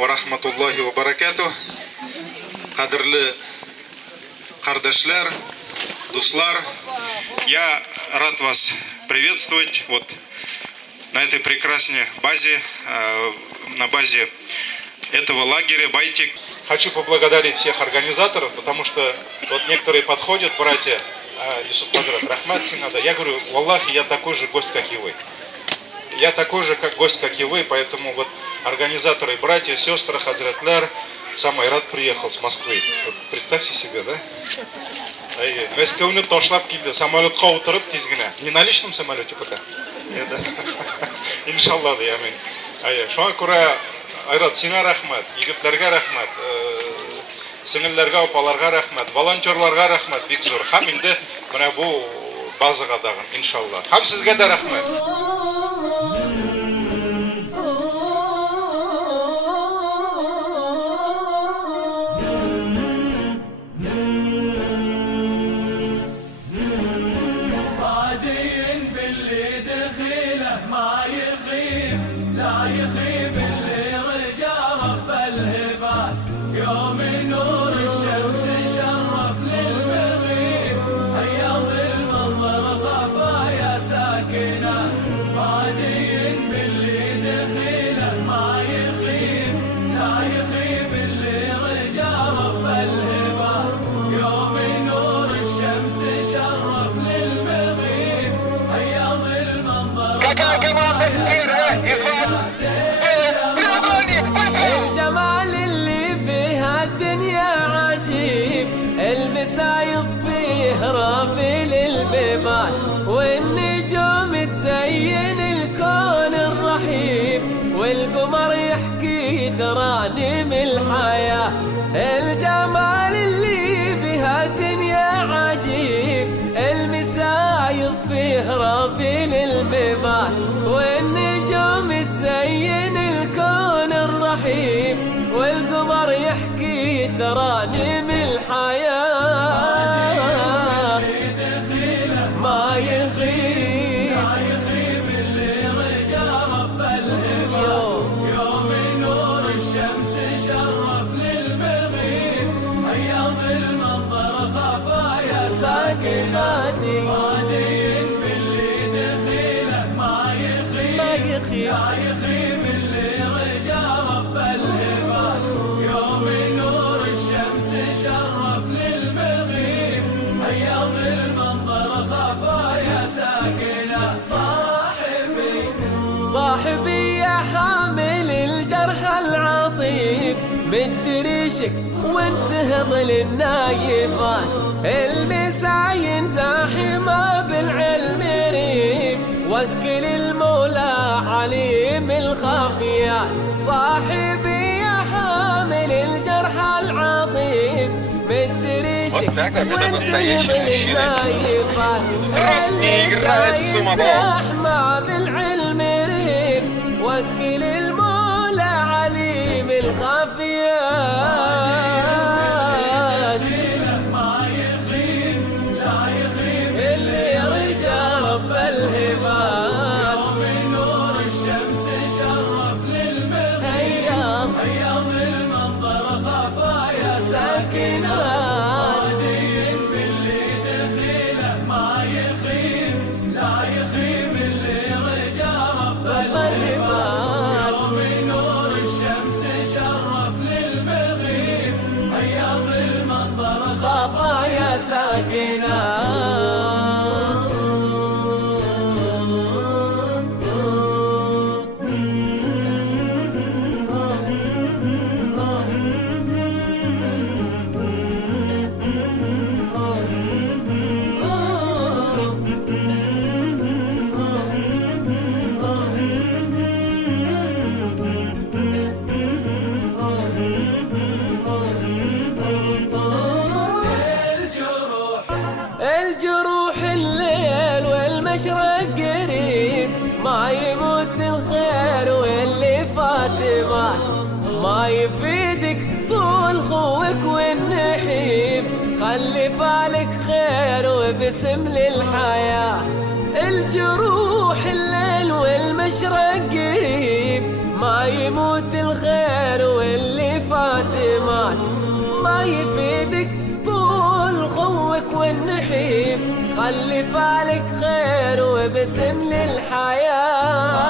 ve rahmetullahi ve berekatuh. Kadirli kardeşler, dostlar, я рад вас приветствовать вот на этой прекрасной базе, на базе этого лагеря Байтик. Хочу поблагодарить всех организаторов, потому что вот некоторые подходят, братья, Юсуф Хазрат, Рахмат Синада. Я говорю, валлахи, я такой же гость, как и вы. Я такой же гость, как и вы, поэтому вот организаторы, братья, сестры, Хазратлер, сам Айрат приехал с Москвы. Вот представьте себе, да? Мәскеуні тошлап келді, самолетқа отырып тезгіне. Не на личном самолете пока? Иншалла, да, амин. Шуңа күрә Айрат, сиңа рахмат, егетләргә рахмат, сеңелләргә, апаларга рахмат, волонтерларга рахмат, бик зур. Һәм инде менә бу базага дагы, иншалла. Һәм сезгә дә рахмат. الجمال اللي بها الدنيا عجيب، المسايط فيه رافل البيبان، والنجوم تزين الكون الرحيب، والقمر يحكي ترانيم الحياة. الجمال اللي بها الدنيا عجيب، المسايط فيه رافل البيبان، والنجوم تزين الكون الرحيب، والقمر يحكي ترانيم الحياة. ما يخيب اللي رجا رب الهبة، يوم نور الشمس شرف للمغيب، حيض المنظر خفايا ساكناتي، هادين باللي دخيله ما يخيب اللي رجا رب الهبة، يوم نور الشمس شرف للمغيب، حيض المنظر خفايا ساكنة. صاحبي يا حامل الجرح العطيب، مد ريشك وانتهض للنايفات، المساين زاحمة بالعلم ريب، وكل المولى عليم الخافيات. صاحبي يا حامل الجرح العظيم، مد ريشك وانتهض للنايفات، المساين زاحمة بالعلم ريب، وكل المولى عليم الخافيات. اللي رجا رب الهبات، يوم نور الشمس شرف للمغيب، حيض المنظر خفايا ساكنات، هادين باللي دخيله ما يخيب، لا يخيب اللي رجا رب الهبات، يوم نور الشمس شرف للمغيب، حيض المنظر خفايا ساكنات. الجروح الليل والمشرق قريب، ما يموت الخير واللي فاتمه، ما يفيدك طول خوك والنحيب، خلي فالك خير وبسم للحياة. الجروح الليل والمشرق قريب، ما يموت الخير واللي فات مات. ما يفيدك طول خوك والنحيب، خلي فالك خير وبسم للحياة.